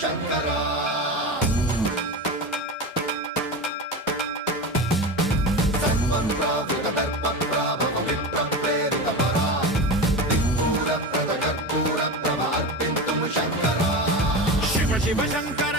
శంకరా సన్మన్రావృత దర్ప ప్రాభవ విప్ర ప్రేరిత పరా దిక్పూర ప్రద కర్పూర ప్రభ అర్పింతుము శంకరా శివ శివ శంకర